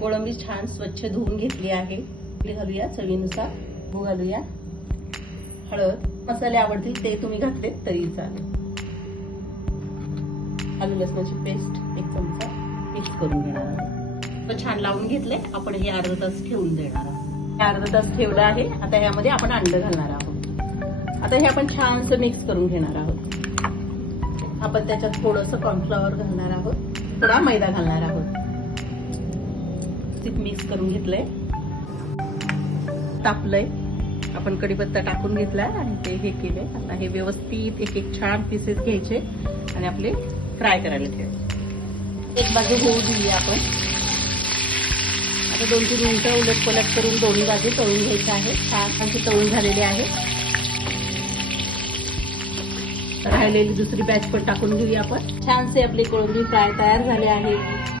कोळंबी छान स्वच्छ धुवून घेतली आहे. घालूया चवीनुसार, गूळ घालूया, हळद, मसाले आवडतील ते तुम्ही घातले तरी चालेल. आलू लसणाची पेस्ट 1 चमचा मिक्स करून घेणार आहोत. तर छान लावून घेतले. आपण हे अर्धा तास ठेवून देणार आहोत. अर्धा तास ठेवलं आहे. आता ह्यामध्ये आपण अंड घालणार आहोत. आता हे आपण छानसं मिक्स करून घेणार आहोत. आपण त्याच्यात थोडंसं कॉर्नफ्लॉवर घालणार आहोत, थोडा मैदा घालणार आहोत. मिक्स करून घेतलंय, तापलंय. आपण कढीपत्ता टाकून घेतलाय आणि ते हे केले. आता हे व्यवस्थित एक एक छान पीसेस घ्यायचे आणि आपले फ्राय करायला ठेवायचे. एक बाजू होऊ देऊया आपण. आता 2-3 मिनिटं उलट पलट करून दोन्ही बाजू तळून घ्यायचे आहे. छान तळून झालेले आहे. राहिलेली दुसरी बॅच पण टाकून घेऊया आपण. छानसे आपले कोळंबी फ्राय तयार झाले आहे.